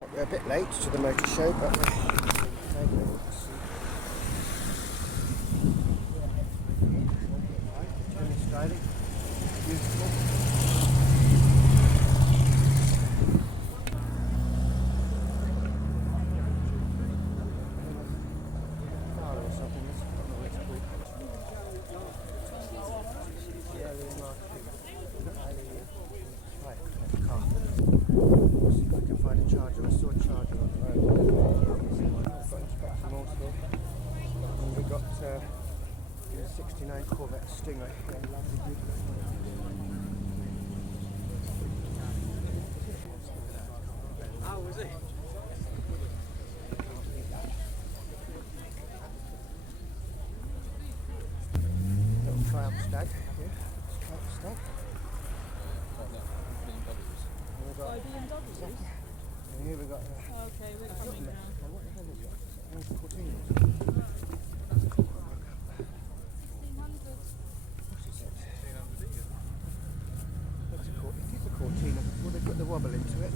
We're a bit late to the motor show, but styling, beautiful. We got 69 Corvette Stingray. Yeah, lovely, beautiful. Oh, was it? Little triumph stag here. Triumph stag. BMWs? And here we got. Okay, we're coming now. What the hell is it? It's 14. It is a Cortina before they put the wobble into it.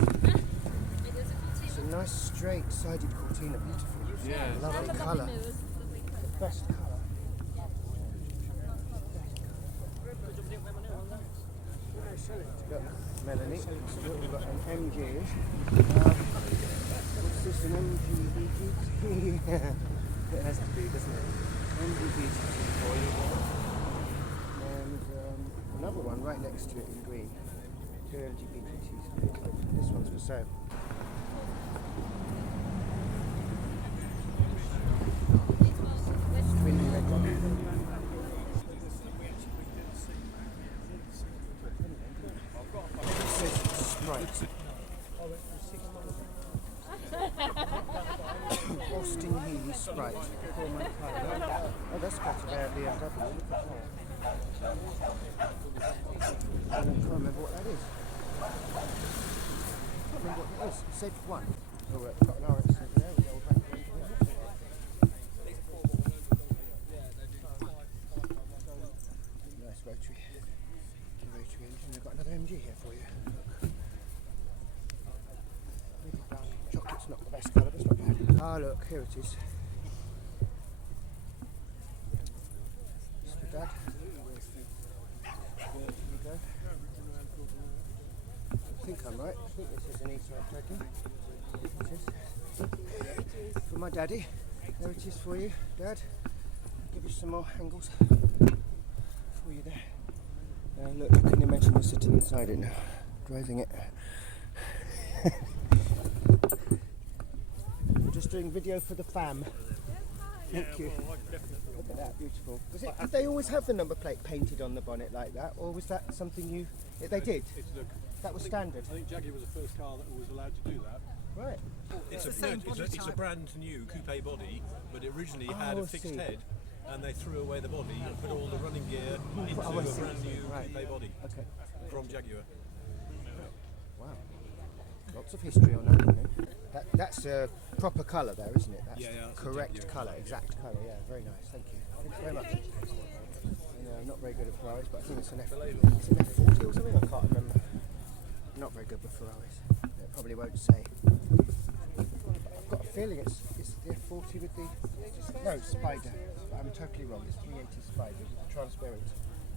It's a nice straight sided Cortina, beautiful. Yeah. Lovely colour. The best colour. Got Melanie. We've got an MG. What's this? An MG? It has to be, doesn't it? MG for you. And another one right next to it in green. Two LGBTs. This one's for sale. Twin red one. Sprite. Austin Healy Sprite. Oh, that's got a rare BMW. Look at that. I can't remember what that is. I can't remember what that is. Said one. Oh, we've got an RX over there with the old bank. Nice rotary engine. We've got another MG here for you. Maybe brown chocolate's not the best colour, but it's not bad. Ah, look, here it is. It's for Dad. There you go. I think I'm right. I think this is an E-type dragon. It is. For my daddy. There it is for you, Dad. I'll give you some more angles for you there. Look, you can imagine me sitting inside it now, driving it. Just doing video for the fam. Thank you. Look at that, beautiful. Did they always have the number plate painted on the bonnet like that, or was that something you? They did. That was standard. I think Jaguar was the first car that was allowed to do that. Right. It's a brand new coupe body, but it originally had a fixed head, and they threw away the body and put all the running gear into a brand new coupe body from Jaguar. Wow. Lots of history on that, isn't it? That's a proper colour there, isn't it? That's correct colour, exact colour. Yeah, very nice. Thank you. Thanks very much. I'm not very good at Ferraris, but I think it's an F40 or something. I can't remember. Not very good with Ferraris. It probably won't say. I've got a feeling it's the F40 with the Spider. I'm totally wrong. It's 380 Spider with the transparent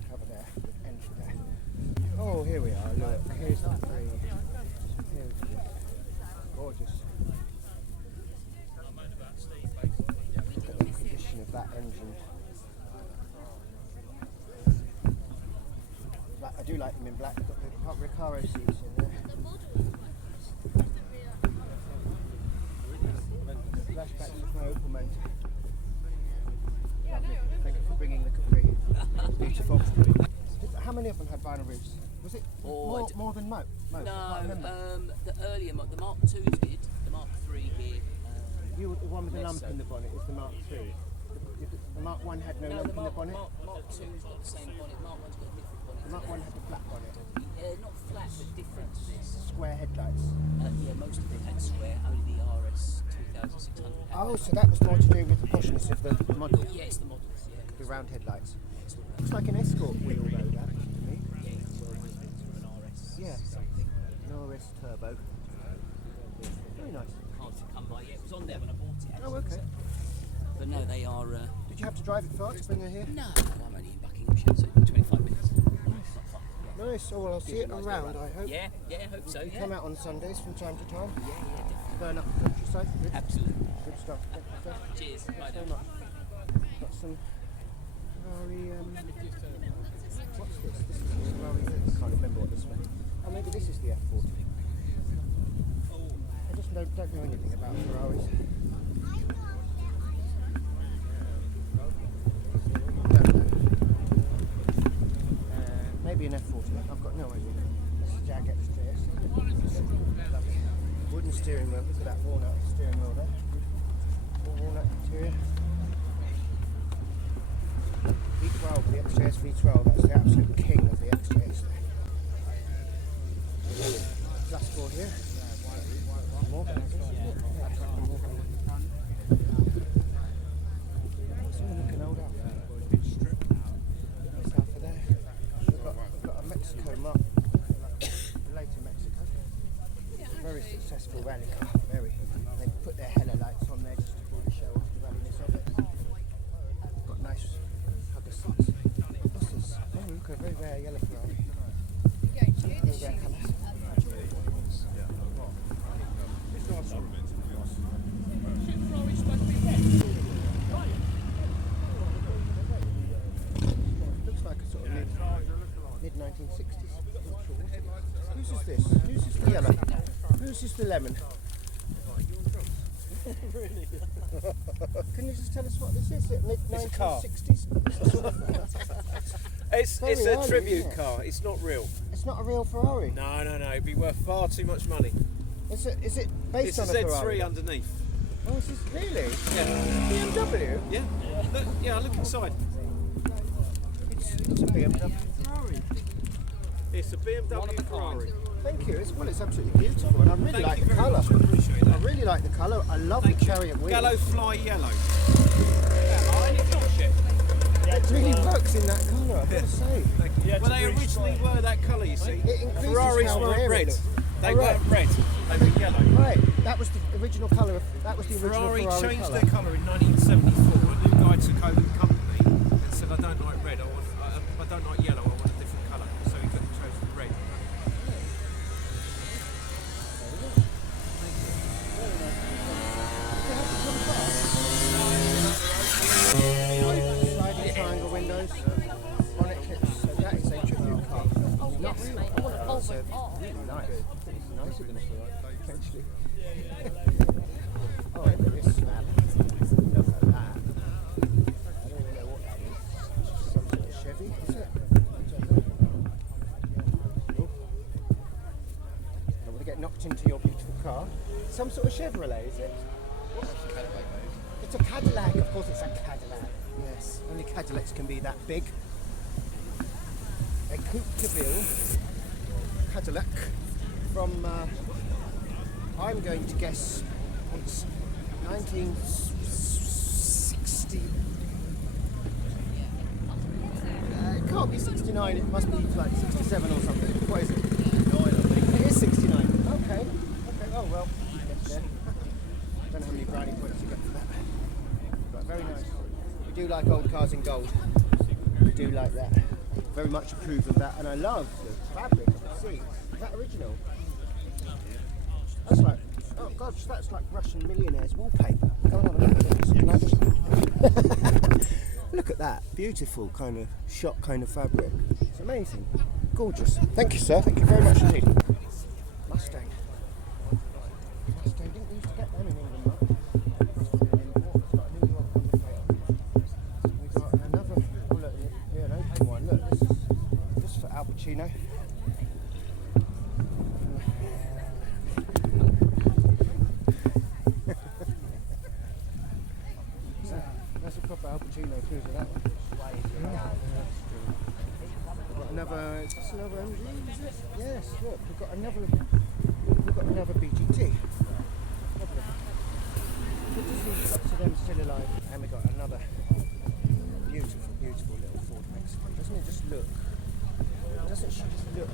cover there, with engine there. Oh, here we are. Look, here's the three. Here's the gorgeous. Look at the condition of that engine. I do like them in black. I've got the Recaro seats in there. Flashbacks of my Opel Manta. Thank you for bringing the Capri. Beautiful. How many of them had vinyl roofs? Was it more than most? No, the earlier, the Mark II did, the Mark III here. You were the one with the lump in the bonnet is the Mark III. The Mark I had no lump in the bonnet? Mark II's got the same bonnet, Mark I's got a different bonnet. The Mark I had the flat bonnet? Not flat, but different to this. Square headlights? Yeah, most of them had square, only the RS 2600. Oh, so that was more to do with the poshness of the model? Yeah, it's the models, yeah. The round headlights. Looks like an Escort wheel though, that, to me. Yeah, it's an RS. Yeah. Something. An RS Turbo. Very nice. Hard to come by. Yeah, it was on there when I bought it. Oh, Actually, okay. But no, they are. Did you have to drive it far to bring her here? No, I'm only in Buckinghamshire, so 25 minutes. It's not far. Nice. Oh, well, I'll see it around, I hope. Yeah, I hope so. Yeah. Come out on Sundays from time to time. Yeah, definitely. Burn up the countryside. Good. Absolutely. Good stuff. Thank you, sir. Cheers. Right So now. much. Got some Ferrari. What's this? This is a Ferrari. I can't remember what this one. Oh, maybe this is the F40. I just don't know anything about Ferraris. Don't know. Maybe an F40. I've got no idea. This is Jag XJS. Lovely. Wooden steering wheel. Look at that walnut steering wheel there. Walnut interior. V12, the XJS V12, that's the absolute king of the XJS there. Plus 4 here. More. Someone looking old out. That's half of there. We've got a Mexico mark. Later Mexico. It's a very successful rally car. Very. They put their hella lights on there just to really show off the ralliness of it. Got nice hugger seats. This is, oh look, a very rare yellow Ferrari. Very rare colour. Looks like a sort of mid-1960s. Whose is this? Whose is the yellow? Whose is the lemon? Can you just tell us what this is? Mid-1960s? It's Very a early, tribute isn't it? car. It's not real. It's not a real Ferrari. No. It'd be worth far too much money. Is it based It's a on a Z3 Ferrari? underneath. Oh, is this really? Yeah. BMW? Yeah. Look inside. It's a BMW Ferrari. It's a BMW Ferrari. Thank you. It's absolutely beautiful, and I really like the very colour. much. I appreciate I that. really like the colour. I love the chariot wheel. Gallo Fly Yellow. It really works in that colour, I've got to say. Well, they originally were that colour, you see. It increases Ferraris how weren't rare it red. looks. They Oh, right. weren't red. They were yellow. Right, that was the original colour. That was the original Ferrari Ferrari changed colour. their colour in 1974. A new guy took over the company and said, I don't like red. I don't like yellow. I want a different colour. So he chose the red. Sliding triangle windows, bonnet clips. So that is a tribute car. Not real. It's really nice. It's nicer than a Ferrari, potentially. Oh, look at this slab. Look at that. I don't even know what that is. It's just some sort of Chevy, is it? Oh. Don't want to get knocked into your beautiful car. Some sort of Chevrolet, is it? It's a Cadillac, of course it's a Cadillac. Yes, only Cadillacs can be that big. A Coupe de Ville Cadillac from, I'm going to guess it's 1960. It can't be 69, it must be like 67 or something. What is it? It is 69. Okay, oh well. Yes, then. I don't know how many brownie points you get for that. But very nice. We do like old cars in gold. We do like that. Very much approve of that, and I love the fabric of the seats. Is that original? That's like, oh gosh, that's like Russian millionaires' wallpaper. Go and have a look at this. Can I just look at that? Beautiful kind of shot kind of fabric. It's amazing. Gorgeous. Thank you, sir. Thank you very much indeed. Mustang. Mustang didn't used to get them in England much. We've got another, oh look, here an open one. Look, this is for Al Pacino. That's a proper Al Pacino cruiser, that one. Got another, is this another MG, is it? Yes, look, we've got another BGT. Lovely. Good to see lots of them still alive. And we got another beautiful, beautiful little Ford Mexican. Doesn't it just look? Doesn't she just look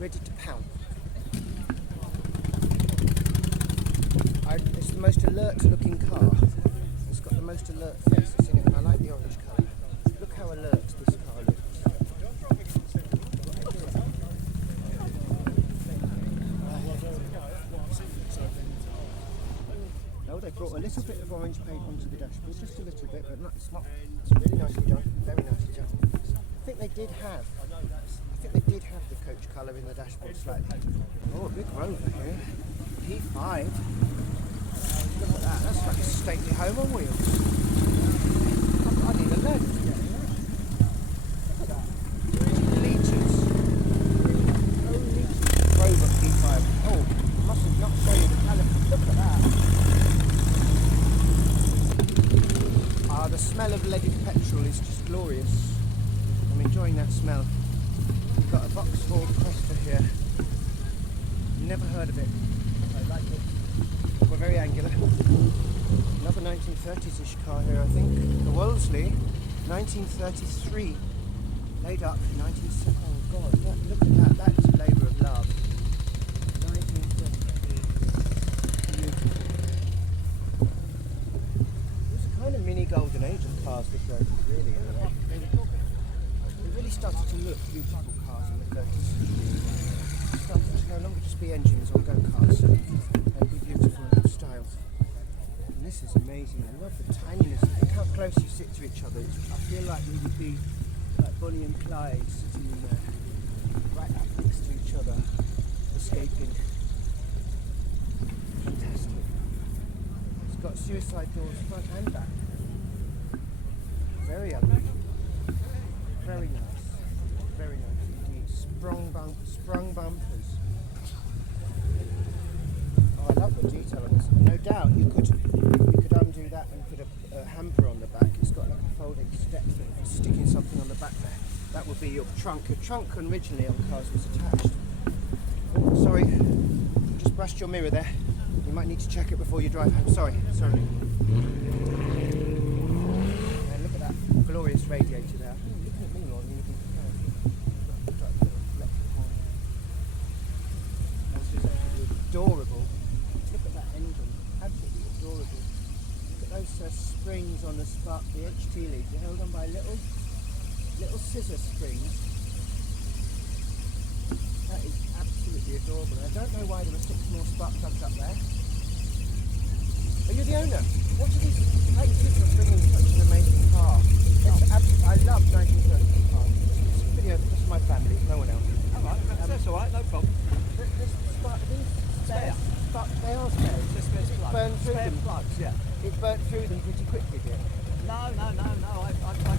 ready to pounce? the most alert looking car. It's got the most alert faces in it, and I like the orange colour. Look how alert this car looks. Oh, they brought a little bit of orange paint onto the dashboard, just a little bit, but not, it's not. It's really nicely done, very nicely done. I think they did have the coach colour in the dashboard slightly. Oh, a big Rover here. P5. Look at that, that's like a stately home on wheels. I need a leg. Look at that. 2 litres. Rover P5. Oh, I must have not shown you the colour. Look at that. Ah, the smell of leaded petrol is just glorious. I'm enjoying that smell. We've got a Vauxhall Cresta here. Never heard of it. I like it. We're very angular. Another 1930s-ish car here, I think. The Wolseley, 1933. Laid up 1970. Oh God, look at that. That is a labour of love. 1933. Beautiful. It was a kind of mini golden age of cars, the 30s, really, in a way. They really started to look beautiful cars in the 30s. Started to no longer just be engines on go-karts. They'd be beautiful and have styles. And this is amazing. I love the tininess. Look how close you sit to each other. I feel like we would be like Bonnie and Clyde sitting in there, right up next to each other, escaping. Fantastic. It's got suicide doors front and back. Very unusual. Very nice. Very nice indeed. Sprung bumpers. Oh, I love the detail on this. No doubt you could undo that and put a hamper on the back. It's got like a folding step thing for sticking something on the back there. That would be your trunk. A trunk originally on cars was attached. Oh, sorry. Just brushed your mirror there. You might need to check it before you drive home. Sorry. And look at that glorious radiator there. Looking at me more than anything else. That's just absolutely adorable. Look at that engine. Absolutely adorable. Look at those springs on the spark, the HT leads. They're held on by little scissor springs. That is absolutely adorable. I don't know why there are 6 more spark plugs up there. Are you the owner? What do these thank you for bringing such an amazing car? I love 1930s cars. It's a video just for my family, no one else. Alright, that's alright, no problem. This spark, these spares, they are spares. Just spares plugs. Burn through Spare them. plugs, yeah. It burnt through them pretty quickly, did it? No. I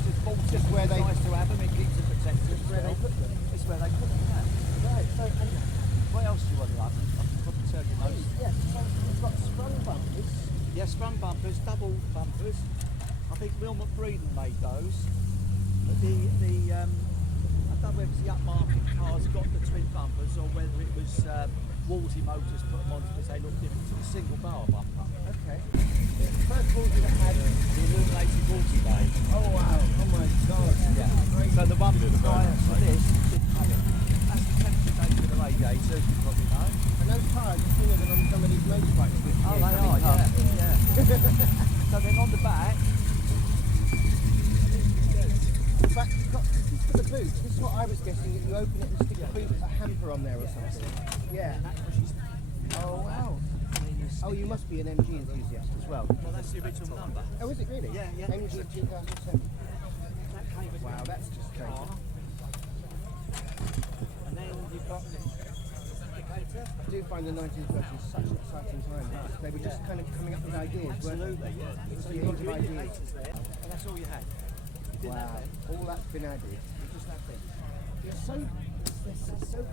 just bought it. Where they- nice to have them. It keeps it protected. It's where they put them. It's where they put them. Yeah. Right, so, and, What else do you want to have? I can probably tell you most. yes, so we've got sprung bumpers. Yes, front bumpers, double bumpers. I think Wilmot Breeden made those. But I don't know whether it's the upmarket cars got the twin bumpers or whether it was Wolseley Motors put them on because they look different to the single bar bumper. Okay. First Wolseley that had The illuminated Wolseley badge. oh wow, oh my god. Yeah. So the one prior to this didn't have it. That's the temperature gauge for the radiator, you probably know. And those tyres are thinner than on some of these motorbikes. Oh, they are, yeah. So then on the back, In fact, this is for the boot. This is what I was guessing, that you open it and stick a hamper on there or something. Yeah. Oh wow. Oh, you must be an MG enthusiast as well. well, that's the original number. Oh, is it really? Yeah. MG 2007. That came as Wow, that's just great. And then you've got the indicator. I do find the 1930s such an exciting time. They were just kind of coming up with ideas, weren't they? Absolutely, yeah. It was So the you've got age your of ideas. indicators there, and that's all you had. You didn't have Wow, them. all that's been added. You just had them. You're so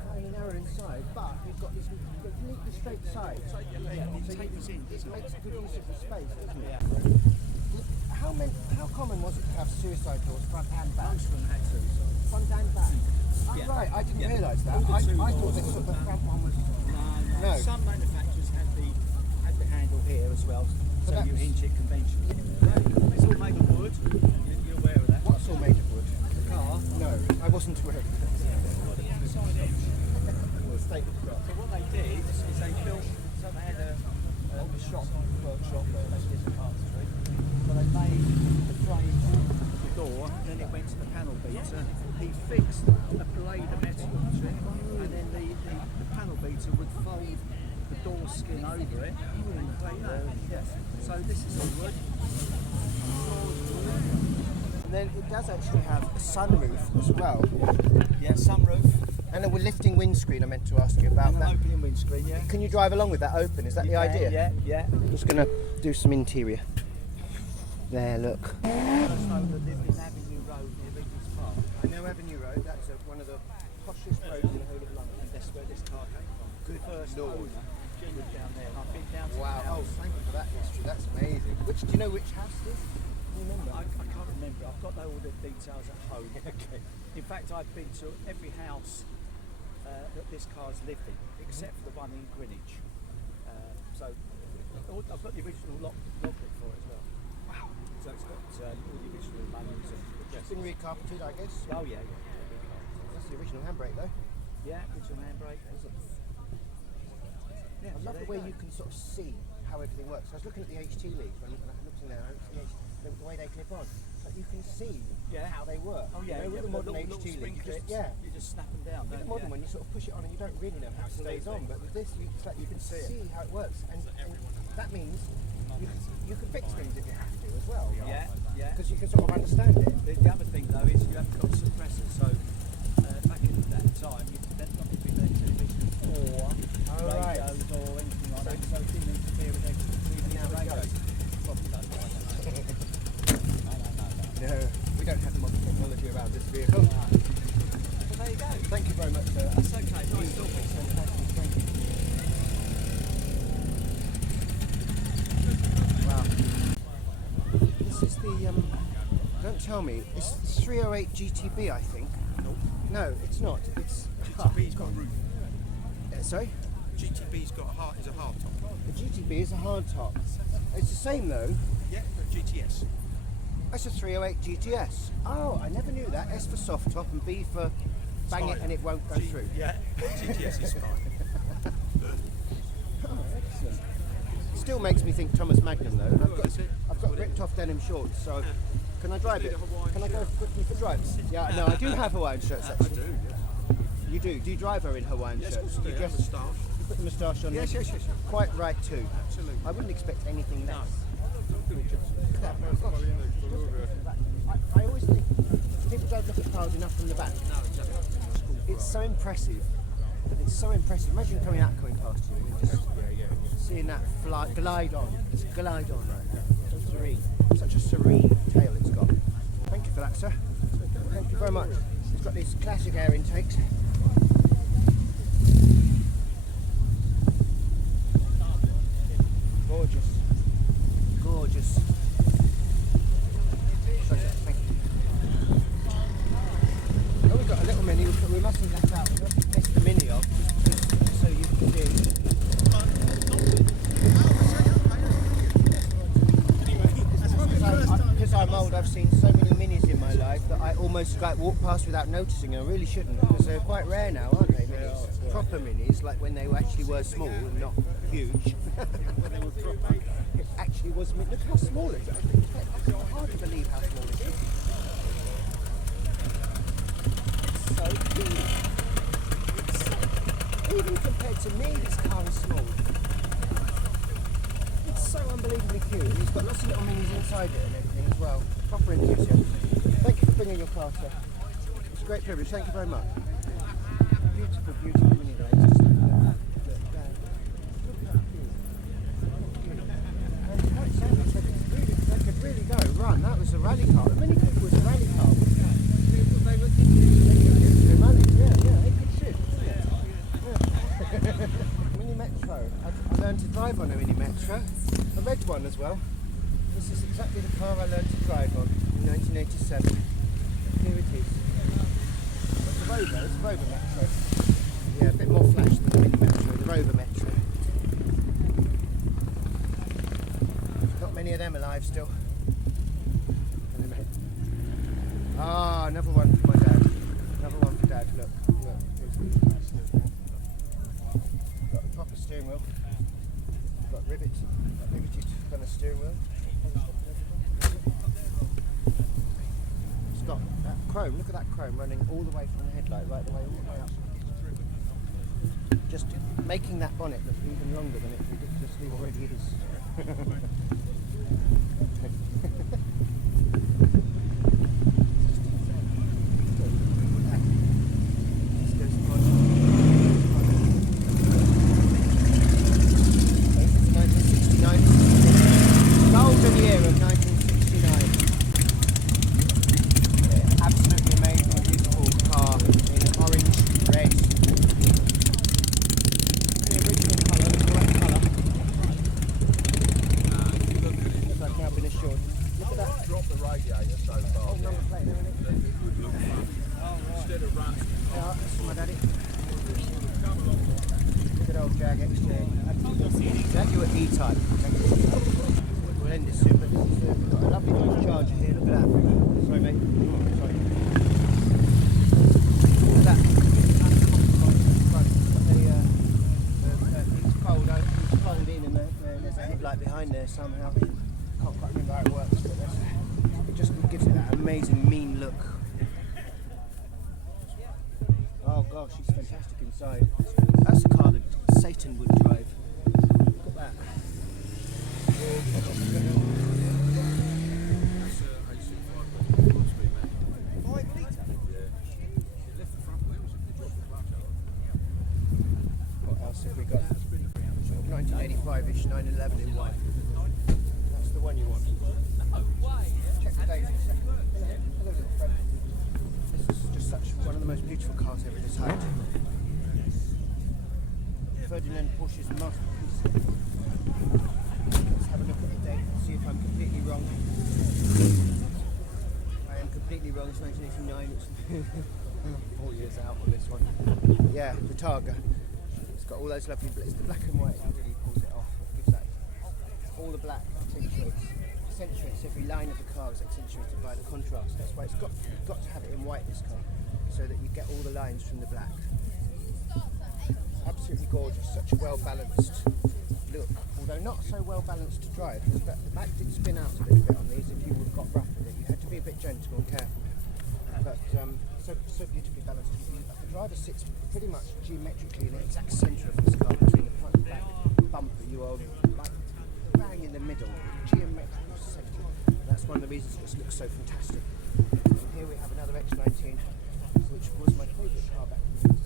kind of narrow inside, but you've got this completely straight side. So it takes in, It doesn't makes it? good use of the space, doesn't it? Yeah. How common was it to have suicide doors front and back? Most of them had suicide. Front and back. Oh, Yeah. right, I didn't Yeah. realise that. All the I two thought doors that sort of the front one was. No. No. Some manufacturers had the handle here as well, so that you was- hinge it conventionally. It's all made of wood. You're aware of that. What's all made of wood? The car. No, I wasn't aware of that. So what they did is they built, so they had a shop workshop where they did the carpentry. So they made the frame of the door, and then it went to the panel beater. He fixed a blade of metal onto it, and then the panel beater would fold the door skin over it and create that. Yes. So this is all wood. And then it does actually have a sunroof as well. Yeah, sunroof. And a lifting windscreen I meant to ask you about And that. an opening windscreen, yeah. Can you drive along with that open? Is that the idea? Yeah, yeah. I'm just going to do some interior. There, look. First owner lived in Avenue Road near Regent's Park. I know Avenue Road, that's one of the poshest roads in the whole of London. And that's where this car came from. Good First Lord. owner lived down there. And I've been down to Wow, the oh, house. thank you for that history, that's amazing. Do you know which house it is? Can you remember? I can't remember. I've got all the details at home. Okay. In fact, I've been to every house that this car's lived in, except for the one in Greenwich. So I've got the original logbook for it as well. Wow. So it's got all the original manuals and It's addresses. been recarpeted, I guess. Oh yeah, yeah. That's the original handbrake though. Yeah, original handbrake. Yeah, I love the way you can sort of see how everything works. I was looking at the HT leads when I looked in there, the way they clip on. But you can see how they work. Oh yeah, you know, with the modern little HT spring lead, clips. You just snap them down. With the modern one, you sort of push it on and you don't really know how it stays on. But with this, it's like you can see how it works, and that means you can fix things if you have to as well. Yeah, yeah. Because you can sort of understand it. The other thing though is you haven't got suppressors, so back in that time you didn't not be there television or radios or anything like that, so it didn't interfere with TV and radios. No, we don't have modern technology around this vehicle. So there you go. Thank you very much, sir. That's okay. Nice talking. Thank you. Wow. This is the, don't tell me, it's 308 GTB, I think. No, it's not. It's GTB's got a roof. sorry? GTB's got a hard top. The GTB is a hard top. It's the same though. Yeah, but GTS. That's a 308 GTS. Oh, I never knew that. S for soft top and B for bang it and it won't go through. Yeah, GTS is fine. Oh, excellent. Still makes me think Thomas Magnum though. And I've got ripped off denim shorts, so can I drive it? Can I go quickly for drives? Yeah, no, I do have Hawaiian shirts actually. I do, yeah. You do? Do you drive her in Hawaiian Yes, shirts? of course I do. You I have a moustache. You put the moustache on. Yes, there? yes. Quite right too. Absolutely. I wouldn't expect anything less. I always think people don't look at cars enough from the back. No, exactly. It's so impressive. It's so impressive. Imagine coming past you and just seeing that glide on. It's glide on right there. So serene. Such a serene tail it's got. Thank you for that, sir. Thank you very much. It's got these classic air intakes. Gorgeous. Gorgeous. Thank you. Oh, we've got a little mini. We mustn't let out. We mustn't miss the mini off, just so you can see. Because I'm old, I've seen so many minis in my life that I almost walk past without noticing. I really shouldn't, because they're quite rare now, aren't they? Minis, proper minis, like when they actually were small and not huge. When they were proper, it actually was. Look how small it is. It's hard to believe how small it is. It's so cute. Even compared to me, this car is small. It's so unbelievably cute. It's got lots of little minis inside it and everything as well. Proper enthusiasm. Thank you for bringing your car, sir. It's a great privilege. Thank you very much. Beautiful, beautiful mini there. It's just look there. Look how cute. And quite sad, they could really go run. That was a rally car. The Mini Cooper was a rally car. They could rally. Yeah, they could shift. Yeah. Mini Metro. I learned to drive on a Mini Metro. A red one as well. This is exactly the car I learned to drive on in 1987. Here it is. It's a Rover. It's a Rover Metro. Yeah, a bit more flash than the Mini Metro, the Rover Metro. Not many of them alive still. Ah, another one for my dad. Another one for Dad. Look. Got a proper steering wheel. got riveted kind of steering wheel. It's got that chrome. Look at that chrome running all the way from the headlight, right the way all the way up. Just making that bonnet look even longer than it ridiculously already is. Golden year of 1969. Absolutely amazing, beautiful car in orange, red. The original colour, the correct colour. As I've now been assured. Look at that. Drop the radiator so far. Oh, number plate there, isn't it? Instead of rust. Yeah, that's my daddy. Good old Jag XJ. That you were E-Type. We'll end it soon, but this is we've got a lovely little charger here. Look at that. Sorry, mate. Sorry. Look at that. It's fold out, it's fold in, and there's a headlight behind there somehow. Can't quite remember how it works, but it just gives it that amazing mean look. Oh gosh, she's fantastic inside. That's a car that Satan would drive. Look at that. What else have we got? 1985-ish 911 in white. That's the one you want. Check the date for a second. Hello, little friend. This is just such one of the most beautiful cars ever designed. Ferdinand Porsche's masterpiece. Let's have a look at the date and see if I'm completely wrong. I am completely wrong. It's 1989. It's 4 years out on this one. Yeah, the Targa. It's got all those lovely. It's the black and white. It really pulls it off. It gives that all the black accentuates every line of the car is accentuated by the contrast. That's why you've got to have it in white, this car, so that you get all the lines from the black. Absolutely gorgeous, such a well balanced look, although not so well balanced to drive. The back did spin out a little bit on these if you would have got rough with it. You had to be a bit gentle and careful. But so beautifully balanced. The driver sits pretty much geometrically in the exact centre of this car between the front and back bumper. You are like bang in the middle, geometrical centre. That's one of the reasons it just looks so fantastic. And here we have another X19, which was my favourite car back in the day.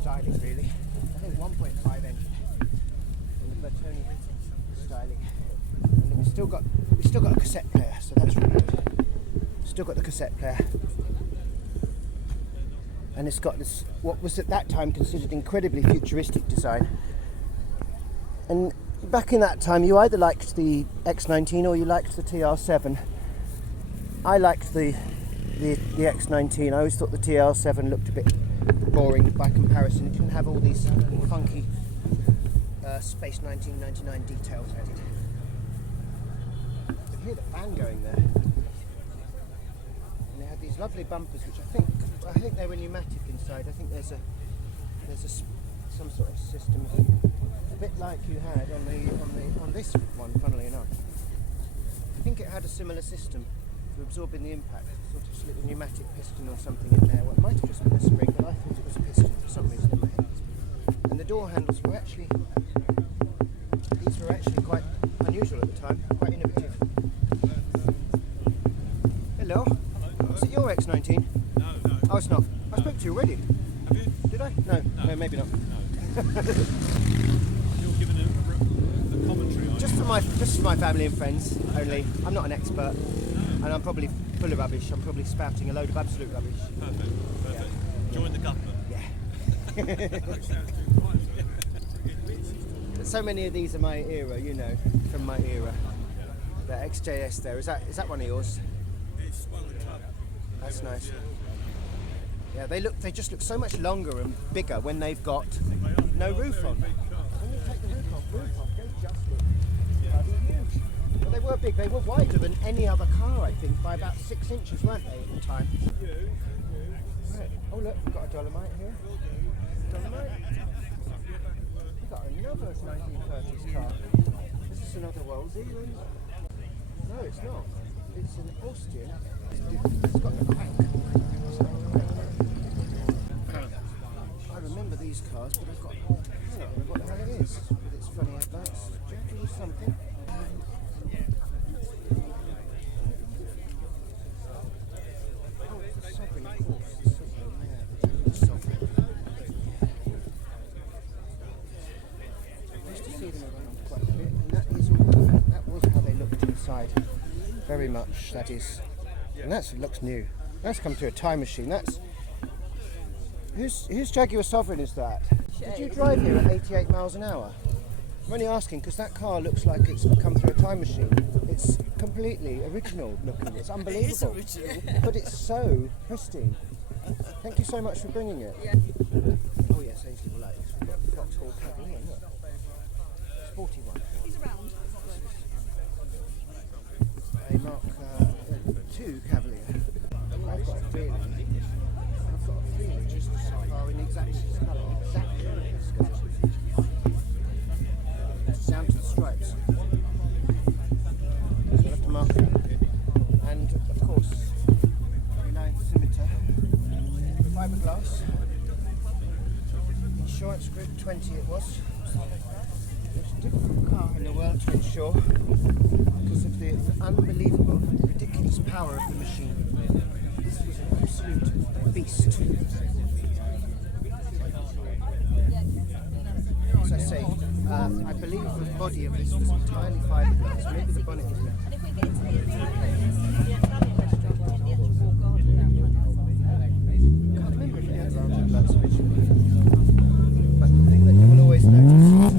Styling really. I think 1.5 engine in the Bertoni styling. And we've still got a cassette player, so that's really good. Still got the cassette player. And it's got this, what was at that time considered incredibly futuristic design. And back in that time, you either liked the X19 or you liked the TR7. I liked the X19. I always thought the TR7 looked a bit boring by comparison. It didn't have all these funky Space 1999 details added. You can hear the fan going there. And they had these lovely bumpers, which I think they were pneumatic inside. I think there's some sort of system, a bit like you had on this one, funnily enough. I think it had a similar system for absorbing the impact, sort of slip a pneumatic piston or something in there. Well, it might have just been a spring, but I thought it was a piston for some reason in my head. And the door handles were actually quite unusual at the time, quite innovative. Hello. Is it your X19? No. Oh, it's not. I spoke to you already. Have you? Did I? No, maybe not. No. You're giving a commentary on Just for my family and friends only. I'm not an expert, and I'm probably full of rubbish. I'm probably spouting a load of absolute rubbish. Perfect. Yeah. Join the government. Yeah. So many of these are my era, you know, from my era. The XJS there, is that one of yours? It's one of the club. That's nice. Yeah, they just look so much longer and bigger when they've got no roof on. When you take the roof off, they just look bloody huge. But they were big, they were wider than any other car, I think, by about 6 inches, weren't they, at the time? Right. Oh look, we've got a Dolomite here. Dolomite. We've got another 1930s car. Is this another World Zealand? No, it's not. It's an Austrian. It's got a crank. I remember these cars, but I've got. I don't remember what the hell it is with its funny headlights. Do you something? Oh, it's a Sovereign, of course. The Sovereign, yeah. The Sovereign. I used to see them around quite a bit, and that was how they looked inside. Very much, that is. And that looks new. That's come through a time machine. That's. Whose Jaguar Sovereign is that? Did you drive here at 88 miles an hour? I'm only asking because that car looks like it's come through a time machine. It's completely original looking. It's unbelievable. It is original. But it's so pristine. Thank you so much for bringing it. Yeah. Oh yes, Ainsley will like this. We've got the Vauxhall Cavalier, look. Sporty one. He's around. A Mark II Cavalier. I've got a feeling are in exactly this colour, exactly this colour. Down to the stripes. So we'll have to mark that. And of course, reliant scimitar, fiberglass, insurance group 20 it was. It's a difficult car in the world to insure because of the unbelievable, ridiculous power of the machine. This was an absolute beast. As I say, I believe the body of this was entirely fiberglass. Maybe the bonnet is left. And if we get into the Italian restaurant, the actual wall garden I can't remember if it had rounded glass originally. But the thing that you will always notice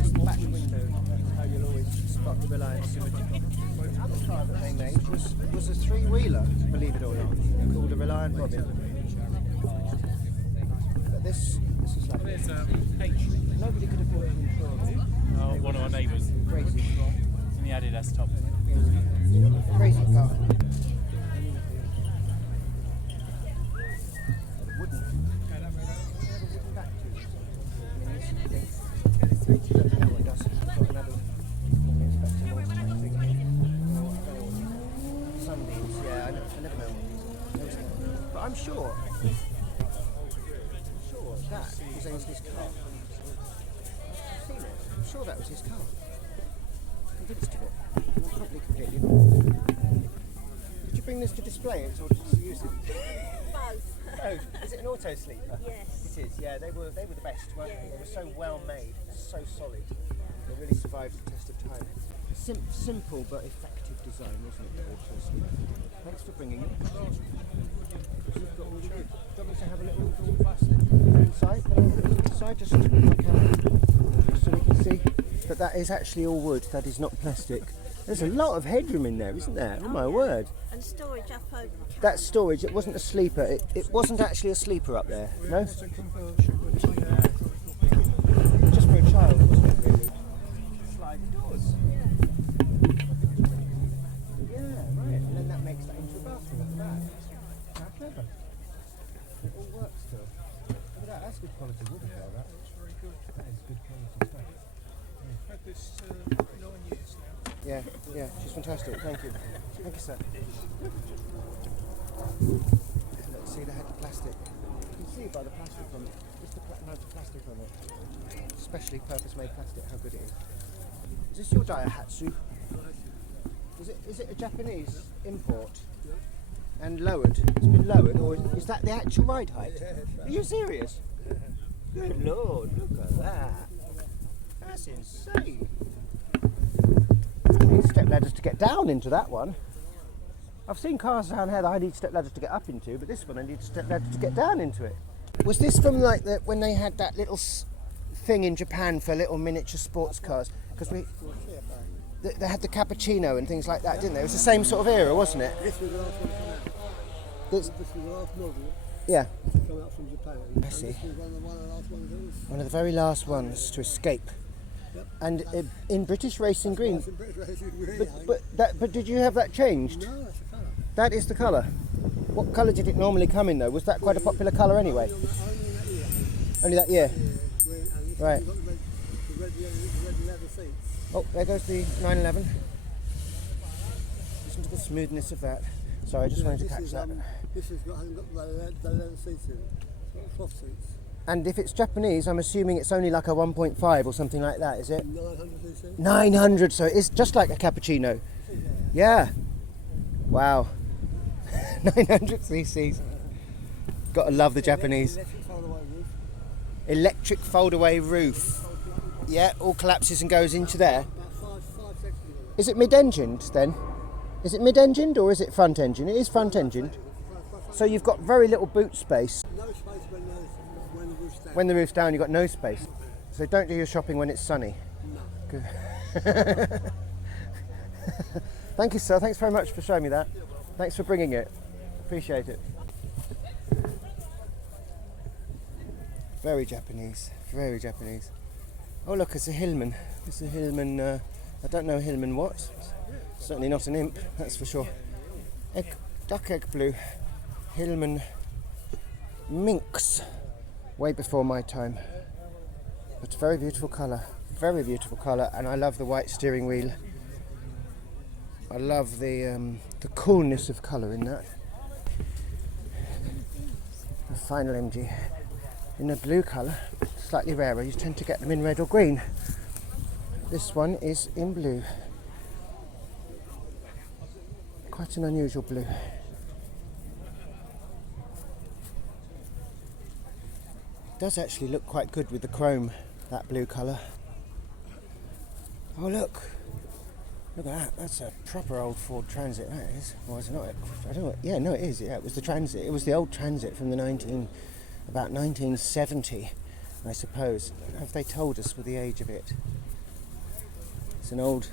is the back window. That's how you'll always spot the Reliance Scimitar. The other car that they made was a three-wheeler, believe it or not, called a Reliant Robin. But this is lovely. There's H. Nobody could afford to insure it. One of our neighbours Crazy. in the Adidas top. Crazy car. Wooden. Wooden back to it. I mean, this thing. No one does. Got another Inspector Morse type thing. I don't know what. Sunbeams, yeah, I never know what these are. But I'm sure that was Ainsley's car. I've seen it. I'm sure that was his car. Convinced of it. I'm probably completely wrong. Did you bring this to display it or did you use it? both. Oh, is it an auto sleeper? Yes. It is, yeah. They were the best, weren't they? They were so well made, so solid. They really survived the test of time. Simple but effective design, wasn't it, the auto sleeper? Thanks for bringing it. You've got all the good. Do you want me to have a little inside, just so we can see. But that is actually all wood, that is not plastic. There's a lot of headroom in there, isn't there? Oh my word. And storage up over the cabin. That's storage, it wasn't a sleeper. It wasn't actually a sleeper up there, no? Just for a child, wasn't it really? Sliding doors. Yeah, right. And then that makes that into a bathroom at the back. How clever. It all works still. Look at that, that's good quality wood as well, that. That is good quality stuff. I've had this 9 years now. Yeah, she's fantastic. Thank you. Thank you, sir. Let's see, they had the plastic. You can see by the plastic on it. Just the amount of plastic on it. Specially purpose-made plastic, how good it is. Is this your Daihatsu? Is it a Japanese import? And lowered? It's been lowered, or is that the actual ride height? Are you serious? Good Lord, look at that. That's insane. I need step ladders to get down into that one. I've seen cars down here that I need step ladders to get up into, but this one I need step ladders to get down into it. Was this from like when they had that little thing in Japan for little miniature sports cars? Because they had the cappuccino and things like that, didn't they? It was the same sort of era, wasn't it? This was the last one to come out. This was the last model Yeah. coming up from Japan. I see. This was one of the last ones that was. One of the very last ones to escape. Yep. And in British Racing Green. That's in British Racing Green. But did you have that changed? No, that's the colour. That is the colour. What colour did it normally come in though? Was that quite a popular colour anyway? Only on that year. Only that year? Yeah, green, and this Right. You've got the red leather seats. Oh, there goes the 911. Listen to the smoothness of that. Sorry, I just wanted to This catch is, that. This has hasn't got the leather seats in it. It's got cloth seats. And if it's Japanese, I'm assuming it's only like a 1.5 or something like that, is it? 900 cc. 900, so it's just like a cappuccino. Yeah. Wow. 900 cc's. Gotta love the Japanese. Electric fold-away roof. Yeah, all collapses and goes into there. Is it mid-engined then? Is it mid-engined or is it front-engined? It is front-engined. So you've got very little boot space. No space when the roof's down. When the roof's down, you've got no space. So don't do your shopping when it's sunny. No. Thank you, sir. Thanks very much for showing me that. Thanks for bringing it. Appreciate it. Very Japanese. Very Japanese. Oh, look, it's a Hillman. It's a Hillman. I don't know Hillman what. Certainly not an imp, that's for sure. Duck egg blue. Hillman Minx. Way before my time. But very beautiful colour. Very beautiful colour, and I love the white steering wheel. I love the coolness of colour in that. A final MG in a blue colour, slightly rarer. You tend to get them in red or green. This one is in blue. Quite an unusual blue. Does actually look quite good with the chrome, that blue colour. Oh look! Look at that, that's a proper old Ford Transit, that is. Or is it not? I don't know. Yeah, no it is. Yeah, it was the Transit. It was the old Transit from the about 1970, I suppose. Have they told us with the age of it? It's an old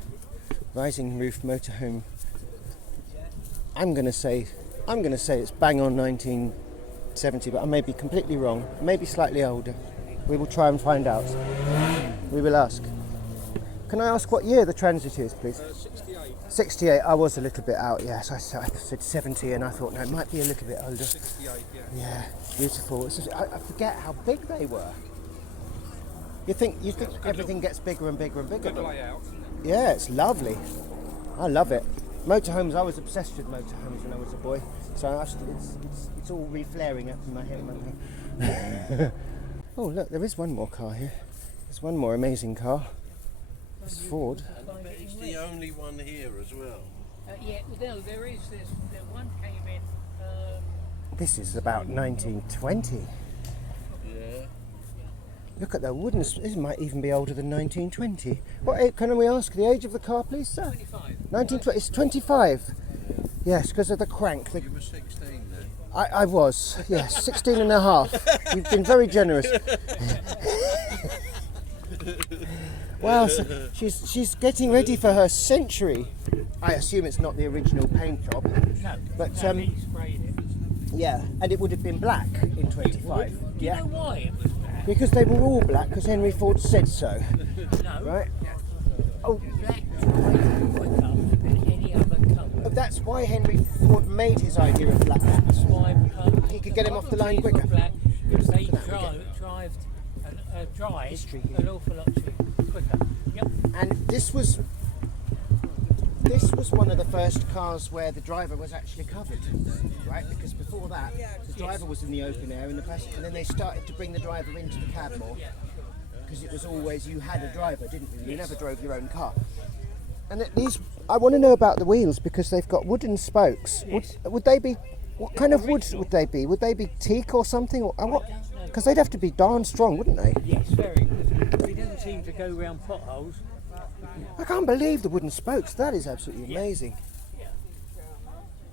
rising roof motorhome. I'm gonna say it's bang on 1970, but I may be completely wrong. Maybe slightly older. We will try and find out. We will ask. Can I ask what year the Transit is, please? 68. 68. I was a little bit out, yes. I said 70 and I thought, no, it might be a little bit older. 68, yeah. Yeah, beautiful. It's just, I forget how big they were. You think everything gets bigger and bigger and bigger. Good layout. Yeah, it's lovely. I love it. Motorhomes, I was obsessed with motorhomes when I was a boy. So it's all reflaring up in my head. Oh, look, there is one more car here. There's one more amazing car. It's Ford. It's the only one here as well. Yeah, no, there is this. The one came in. This is about 1920. Yeah. Look at the wooden. This might even be older than 1920. What? Can we ask the age of the car, please, sir? 25. 1920. It's 25. Yes, because of the crank. You were 16 then. I was. Yes, 16 and a half. You've been very generous. Wow, so she's getting ready for her century. I assume it's not the original paint job. No, But he sprayed it. yeah, and it would have been black in 25. Do you know why it was black? Because they were all black, because Henry Ford said so. No. Right? Oh, Black drives quicker than any other colour. that's why Henry Ford made his idea of black. That's why He could get him off the line Model Ts quicker. were black because they Look drive History here. an awful lot quicker. Yep. And this was one of the first cars where the driver was actually covered, right? Because before that, the driver was in the open air in the passenger, and then they started to bring the driver into the cab more, because it was always you had a driver, didn't you? You never drove your own car. And these, I want to know about the wheels because they've got wooden spokes. Yes. Would they be? What kind of wood would they be? Would they be teak or something? Or what? Because they'd have to be darn strong, wouldn't they? Yes, very good. He doesn't seem to go round potholes. I can't believe the wooden spokes. That is absolutely amazing. Yeah.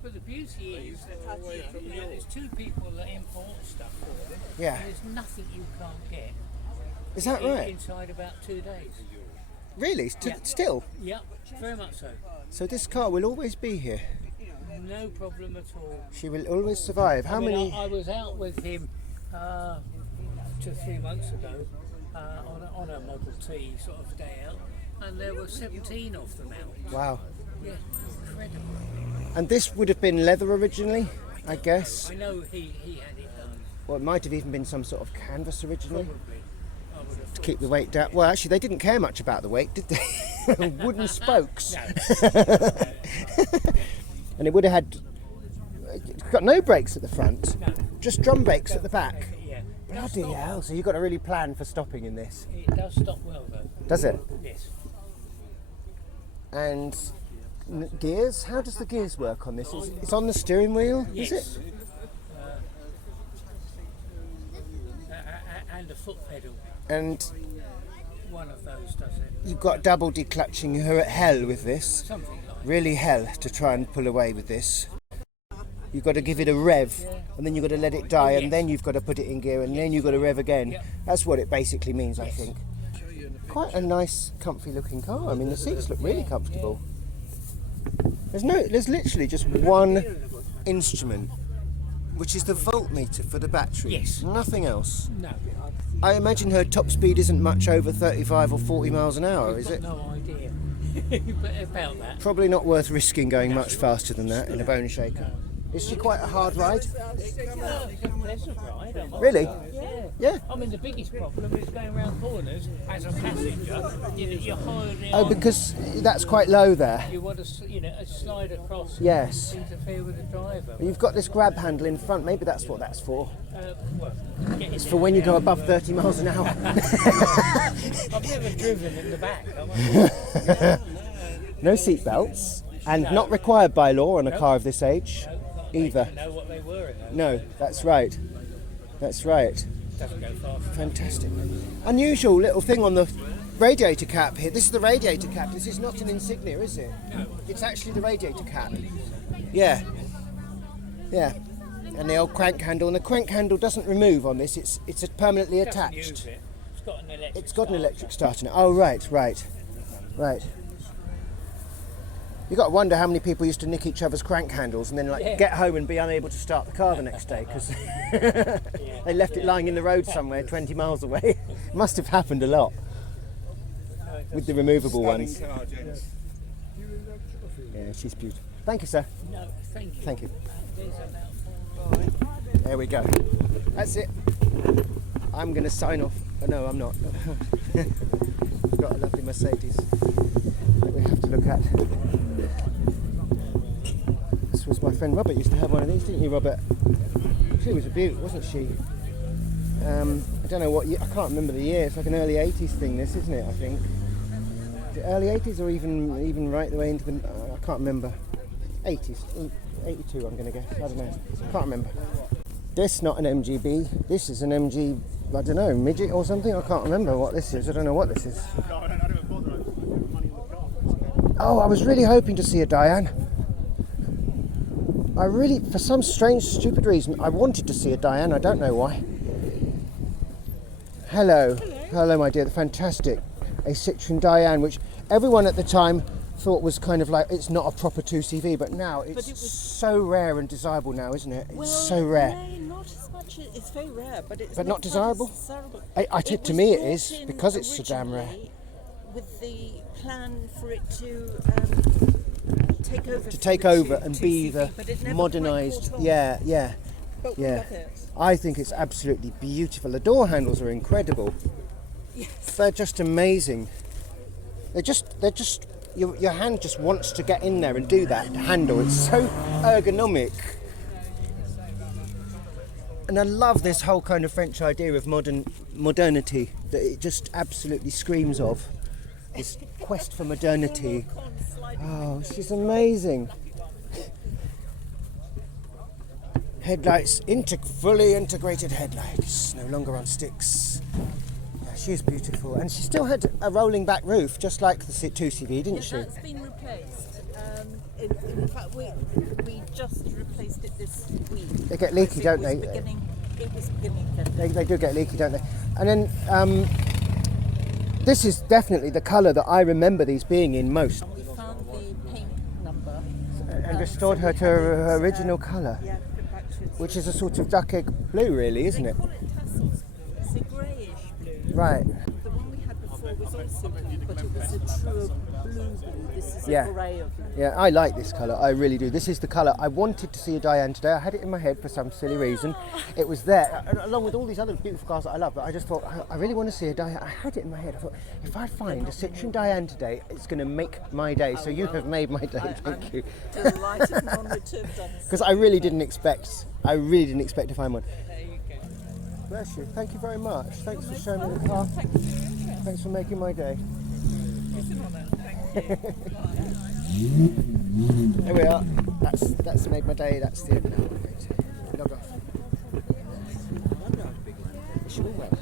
But the beauty is that there's two people that import stuff for them. Yeah. And there's nothing you can't get. Is that right? Inside about 2 days. Really? Yeah. Still? Yeah, very much so. So this car will always be here. No problem at all. She will always survive. How many? I was out with him 2 or 3 months ago on a Model T sort of day out, and there were 17 of them out. Wow. Yeah, incredible. And this would have been leather originally, I guess. I know he had it done. Well, it might have even been some sort of canvas originally. Probably, I would have to keep the weight down. Well, actually, they didn't care much about the weight, did they? Wooden spokes. And it would have had... It's got no brakes at the front, just drum brakes at the back. Yeah. Bloody hell, so you've got to really plan for stopping in this. It does stop well though. Does it? Yes. And gears? How does the gears work on this? It's on the steering wheel, Yes. is it? And a foot pedal. And One of those does it. you've got double declutching her at hell with this. Something like Really hell to try and pull away with this. You've got to give it a rev, and then you've got to let it die, and then you've got to put it in gear, and then you've got to rev again. That's what it basically means, I think. Quite a nice, comfy looking car. I mean, the seats look really comfortable. There's literally just one instrument, which is the voltmeter for the battery. Yes. Nothing else. No. I imagine her top speed isn't much over 35 or 40 miles an hour, is it? No idea. But about that. Probably not worth risking going much faster than that in a bone shaker. Is she quite a hard ride? It's a pleasant ride. Really? Yeah. Yeah. I mean, the biggest problem is going around corners as a passenger. You're hardly Oh, on. because that's quite low there. You want to, slide across. Yes. And interfere with the driver. You've got this grab handle in front. Maybe that's what that's for. Well, It's for when you go above 30 miles an hour. I've never driven in the back. No seat belts, and not required by law on a car of this age, either. I know what they were in those. No, that's right. That's right. Doesn't go fast. Fantastic. Unusual little thing on the radiator cap here. This is the radiator cap. This is not an insignia, is it? No. It's actually the radiator cap. Yeah. Yeah. And the old crank handle. And the crank handle doesn't remove on this. It's permanently Doesn't attached. use it. It's got an electric. It's got an electric starter now. Oh, right. You got to wonder how many people used to nick each other's crank handles and then get home and be unable to start the car the next day because they left it lying in the road somewhere 20 miles away. Must have happened a lot with the removable ones. Yeah, she's beautiful. Thank you, sir. No, thank you. Thank you. There's an There we go. That's it. I'm going to sign off. Oh, no, I'm not. We've got a lovely Mercedes that we have to look at. This was my friend Robert used to have one of these, didn't you, Robert? She was a beaut, wasn't she? I don't know what year, I can't remember the year. It's like an early 80s thing, this, isn't it, I think? Is it early 80s or even right the way into the... I can't remember. 80s. 82, I'm going to guess. I don't know. Can't remember. This, not an MGB. This is an MG, I don't know, midget or something. I can't remember what this is. I don't know what this is. Oh, I was really hoping to see a Diane. For some strange, stupid reason, I wanted to see a Diane. I don't know why. Hello. Hello, my dear. Fantastic. A Citroen Diane, which everyone at the time thought was kind of like, it's not a proper 2CV, but now it's so rare and desirable now, isn't it? It's so rare. No, not as much. It's very rare, but it's not desirable? desirable. To me it is, because it's so damn rare. With the plan for it to take over. And be the modernised. Yeah. But we love it. I think it's absolutely beautiful. The door handles are incredible. Yes. They're just amazing. They're just. Your hand just wants to get in there and do that handle. It's so ergonomic. And I love this whole kind of French idea of modernity that it just absolutely screams of. This quest for modernity. Oh, she's amazing. Headlights, fully integrated headlights, no longer on sticks. Yeah, she's beautiful, and she still had a rolling back roof, just like the 2CV, didn't she? That's been replaced. In fact, we just replaced it this week. They get leaky, don't they? It was beginning. They do get leaky, don't they? And then this is definitely the colour that I remember these being in most. We found the paint number and restored her to her original colour. Yeah, put it back to its which is a sort of duck egg blue, really, isn't it? They call it tassels. It's a greyish blue. Right. The one we had before was was also blue, but it was a truer blue. This is Yeah. a grey of blue. Yeah, I like this colour, I really do. This is the colour. I wanted to see a Diane today. I had it in my head for some silly reason. It was there, along with all these other beautiful cars that I love, but I just thought, I really want to see a Diane. I had it in my head. I thought, if I find a Citroen Diane today, it's going to make my day. So you have made my day, thank you. Delighted non-return done. Because I really didn't expect to find one. There you go. Bless you. Thank you very much. Thanks for showing me the car. Thanks for your interest. Thanks for making my day. It's an honour. Thank you. There we are. That's made my day. That's the end now. I'm going to log off. Sure will.